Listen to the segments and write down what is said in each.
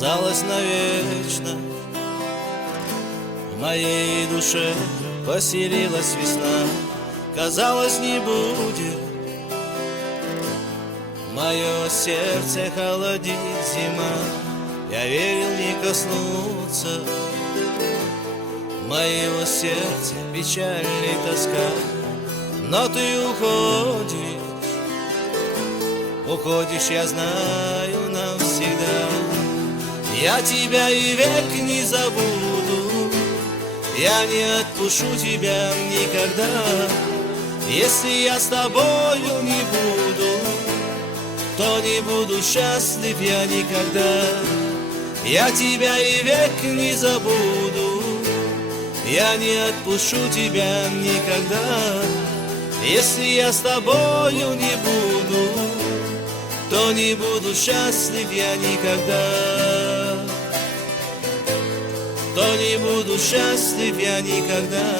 казалось навечно. В моей душе поселилась весна, казалось, не будет мое сердце холодит зима. Я верил, не коснуться моего сердца печальной тоска. Но ты уходишь, я знаю, навсегда. Я тебя и век не забуду, я не отпущу тебя никогда. Если я с тобою не буду, то не буду счастлив я никогда. Я тебя и век не забуду, я не отпущу тебя никогда. Если я с тобою не буду, то не буду счастлив я никогда. То не буду счастлив я никогда.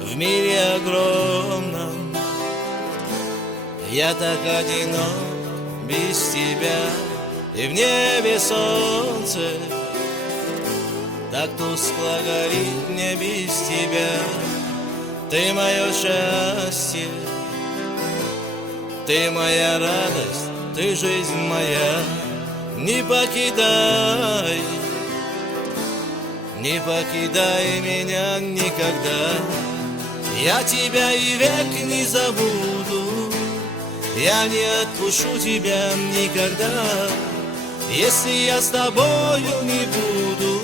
В мире огромном я так одинок без тебя, и в небе солнце так тускло горит мне без тебя. Ты мое счастье, ты моя радость, ты жизнь моя. Не покидай меня никогда. Я тебя и век не забуду, я не отпущу тебя никогда. Если я с тобою не буду,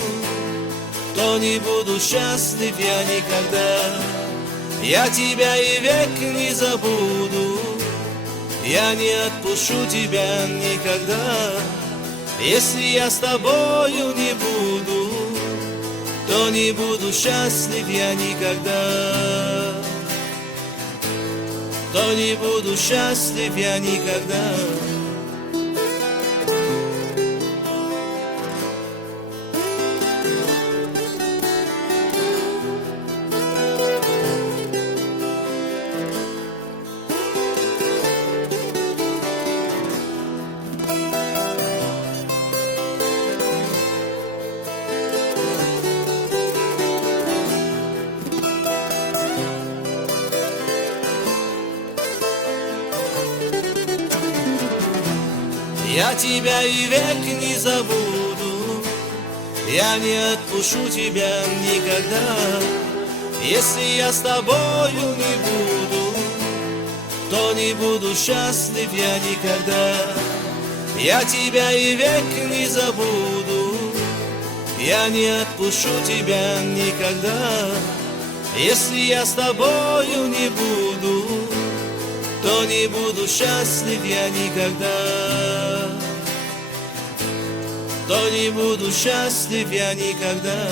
то не буду счастлив я никогда. Я тебя и век не забуду, я не отпущу тебя никогда. Если я с тобою не буду, то не буду счастлив я никогда. То не буду счастлив я никогда. Я тебя и век не забуду, я не отпущу тебя никогда. Если я с тобою не буду, то не буду счастлив я никогда. Я тебя и век не забуду, я не отпущу тебя никогда. Если я с тобою не буду, то не буду счастлив я никогда. То не буду счастлив я никогда.